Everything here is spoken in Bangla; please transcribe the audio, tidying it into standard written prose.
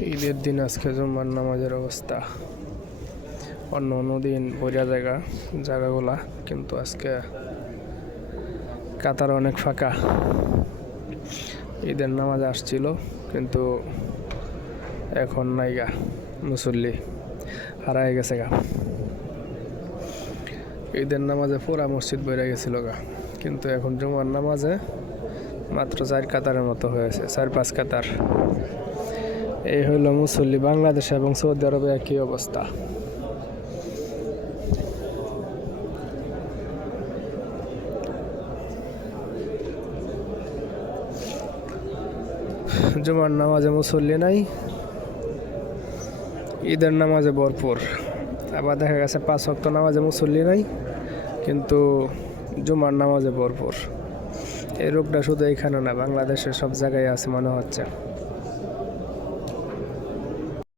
ঈদের দিন আজকে জুম্মার নামাজের অবস্থা অন্য অন্য দিন বোঝা জায়গাগুলা, কিন্তু আজকে কাতার অনেক ফাঁকা। ঈদের নামাজ আসছিল কিন্তু এখন নাইগা, মুসল্লি হারাই গেছে গা। ঈদের নামাজে পুরা মসজিদ বেড়ে গেছিল গা, কিন্তু এখন জুমার নামাজে মাত্র 4 কাতারের মতো হয়েছে, 4-5 কাতার। এই হইল মুসল্লি। বাংলাদেশ এবং সৌদি আরবে একই অবস্থা। জুমার নামাজে মুসল্লি নাই, ঈদের নামাজে ভরপুর। আবার দেখা গেছে 5 ওয়াক্ত নামাজে মুসল্লি নাই, কিন্তু জুমার নামাজে ভরপুর। এই রোগটা শুধু এখানে না, বাংলাদেশের সব জায়গায় আছে মনে হচ্ছে।